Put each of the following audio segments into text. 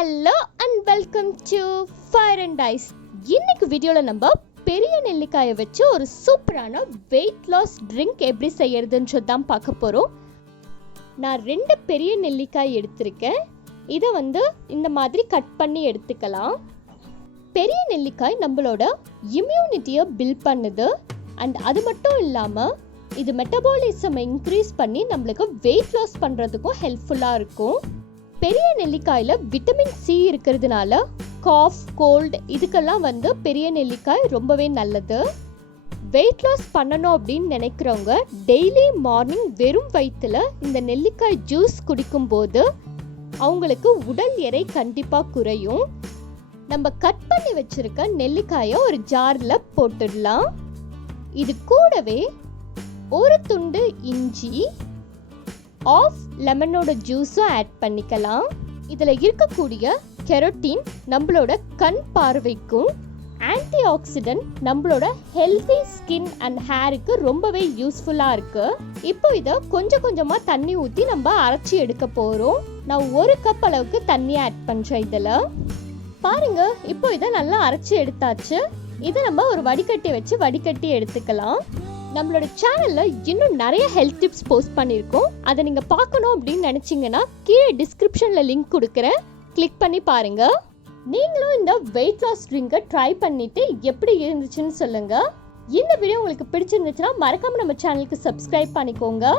Hello and welcome to fire and ice. இன்னைக்கு வீடியோவில் நம்ம பெரிய நெல்லிக்காயை வச்சு ஒரு சூப்பரான வெயிட் லாஸ் ட்ரிங்க் எப்படி செய்யறதுன்னு தான் பார்க்க போகிறோம். நான் 2 பெரிய நெல்லிக்காய் எடுத்திருக்கேன். இதை இந்த மாதிரி கட் பண்ணி எடுத்துக்கலாம். பெரிய நெல்லிக்காய் நம்மளோட இம்யூனிட்டியை பில்ட் பண்ணுது. அண்ட் அது மட்டும் இல்லாமல் இது மெட்டபாலிசம் இன்க்ரீஸ் பண்ணி நம்மளுக்கு வெயிட் லாஸ் பண்ணுறதுக்கும் ஹெல்ப்ஃபுல்லாக இருக்கும். பெரிய நெல்லிக்காயில் விட்டமின் சி இருக்கிறதுனால காஃப் கோல்டு இதுக்கெல்லாம் பெரிய நெல்லிக்காய் ரொம்பவே நல்லது. வெயிட் லாஸ் பண்ணணும் அப்படின்னு நினைக்கிறவங்க டெய்லி மார்னிங் வெறும் வயிற்றுல இந்த நெல்லிக்காய் ஜூஸ் குடிக்கும்போது அவங்களுக்கு உடல் எடை கண்டிப்பாக குறையும். நம்ம கட் பண்ணி வச்சிருக்க நெல்லிக்காயை ஒரு ஜாரில் போட்டுடலாம். இது கூடவே ஒரு துண்டு இஞ்சி, ஆஃப் லெமனோட ஜூஸும் ஆட் பண்ணிக்கலாம். இதில் இருக்கக்கூடிய கெரோட்டின் நம்மளோட கண் பார்வைக்கும், ஆன்டி ஆக்சிடென்ட் நம்மளோட ஹெல்தி ஸ்கின் அண்ட் ஹேருக்கு ரொம்பவே யூஸ்ஃபுல்லாக இருக்குது. இப்போ இதை கொஞ்சம் கொஞ்சமாக தண்ணி ஊற்றி நம்ம அரைச்சி எடுக்க போகிறோம். நான் 1 கப் அளவுக்கு தண்ணி ஆட் பண்ணுறேன். இதில் பாருங்க, இப்போ இதை நல்லா அரைச்சி எடுத்தாச்சு. இதை நம்ம ஒரு வடிகட்டி வச்சு வடிகட்டி எடுத்துக்கலாம். நம்மளோட சேனலில் இன்னும் நிறைய ஹெல்த் டிப்ஸ் போஸ்ட் பண்ணியிருக்கோம். அதை நீங்கள் பார்க்கணும் அப்படின்னு நினச்சிங்கன்னா கீழே டிஸ்கிரிப்ஷனில் லிங்க் கொடுக்குறேன், கிளிக் பண்ணி பாருங்கள். நீங்களும் இந்த வெயிட் லாஸ் ட்ரிங்கை ட்ரை பண்ணிவிட்டு எப்படி இருந்துச்சுன்னு சொல்லுங்கள். இந்த வீடியோ உங்களுக்கு பிடிச்சிருந்துச்சுன்னா மறக்காமல் நம்ம சேனலுக்கு சப்ஸ்கிரைப் பண்ணிக்கோங்க.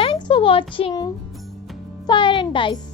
தேங்க்ஸ் ஃபார் வாட்சிங். Fire and ice.